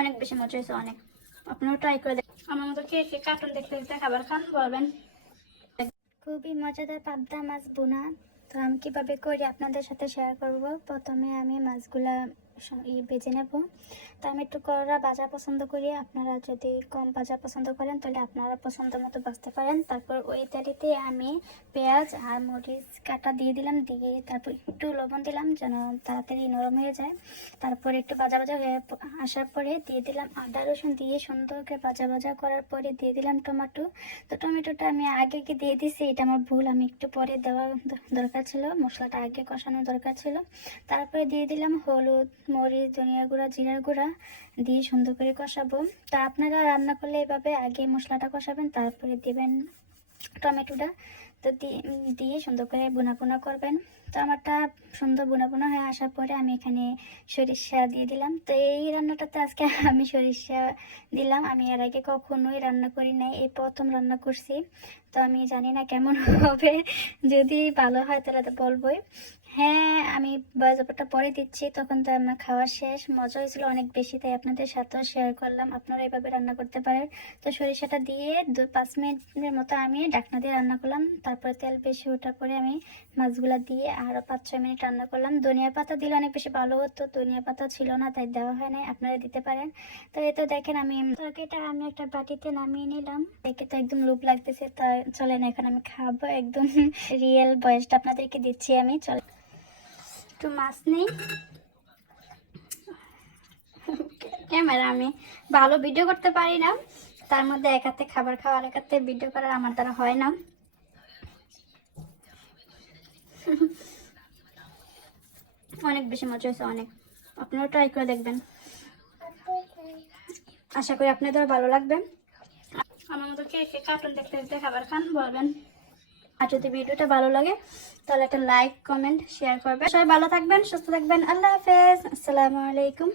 অনেক বেশি মজা হয়েছে, অনেক। আপনারাও ট্রাই করে দেখেন। আমার মতো কে কে কার্টুন দেখতে দেখতে খাবার খান বলবেন। খুবই মজাদার পাবদা মাছ বোনা। তো আমি কীভাবে করি আপনাদের সাথে শেয়ার করব। প্রথমে আমি মাছগুলা ভেজে নেব। তো আমি একটু কড়া ভাজা পছন্দ করি, আপনারা যদি কম ভাজা পছন্দ করেন তাহলে আপনারা পছন্দ মতো ভাজতে পারেন। তারপর ওই তেলেতে আমি পেঁয়াজ আর মরিচ কাটা দিয়ে দিলাম, দিয়ে তারপর একটু লবণ দিলাম যেন তাড়াতাড়ি নরম হয়ে যায়। তারপর একটু ভাজা ভাজা হয়ে আসার পরে দিয়ে দিলাম আদা রসুন, দিয়ে সুন্দর করে ভাজা ভাজা করার পরে দিয়ে দিলাম টমেটো। তো টমেটোটা আমি আগে দিয়ে দিছি, এটা আমার ভুল, আমি একটু পরে দেওয়া দরকার ছিল, মশলাটা আগে কষানোর দরকার ছিল। তারপরে দিয়ে দিলাম হলুদ, মরিচ, ধনিয়া গুঁড়া, জিরার গুঁড়া দিয়ে সুন্দর করে কষাবো। তা আপনারা রান্না করলে এভাবে আগে মশলাটা কষাবেন, তারপরে দিবেন টমেটোটা। তো দিয়ে সুন্দর করে বোনা বোনা করবেন। তো আমারটা সুন্দর বোনা বোনা হয়ে আসার পরে আমি এখানে সরিষা দিয়ে দিলাম। তো এই রান্নাটাতে আজকে আমি সরিষা দিলাম, আমি এর আগে কখনোই রান্না করি নাই, এই প্রথম রান্না করছি। তো আমি জানি না কেমন হবে, যদি ভালো হয় তাহলে তো বলবোই। হ্যাঁ, আমি বাজারটা পরে দিচ্ছি, তখন তো আমার খাওয়া শেষ, মজা হয়েছিল অনেক বেশি, তাই আপনাদের সাথেও শেয়ার করলাম। আপনারা এইভাবে রান্না করতে পারেন। তো সরিষাটা দিয়ে 5 মিনিটের মতো আমি ঢাকনা দিয়ে রান্না করলাম। তারপরে তেল বেশি ওঠার পরে আমি মাছগুলা দিয়ে আরও 5-6 মিনিট রান্না করলাম। ধনিয়া পাতা দিলে অনেক বেশি ভালো হতো, ধনিয়া পাতা ছিল না তাই দেওয়া হয় নাই, আপনারা দিতে পারেন। তো এই তো দেখেন আমি তরকারিটা আমি একটা বাটিতে নামিয়ে নিলাম, দেখে তো একদম লোভ লাগতেছে। তাই চলেন এখন আমি খাবো, একদম রিয়েল ভয়েসটা আপনাদেরকে দিচ্ছি আমি। চলে একটু মাছ নেই, ক্যামেরা আমি ভালো ভিডিও করতে পারি না, তার মধ্যে এক হাতে খাবার খাওয়া আর এক হাতে ভিডিও করার আমার দ্বারা হয় না। অনেক বেশি মজা হয়েছে, অনেক। আপনারাও ট্রাই করে দেখবেন, আশা করি আপনাদের ভালো লাগবে। আমার মতো কে কে কার্টুন দেখতে দেখতে খাবার খান বলবেন। আর যদি ভিডিওটা ভালো লাগে তাহলে একটা লাইক, কমেন্ট, শেয়ার করবেন। সবাই ভালো থাকবেন, সুস্থ থাকবেন। আল্লাহ হাফেজ, আসসালামু আলাইকুম।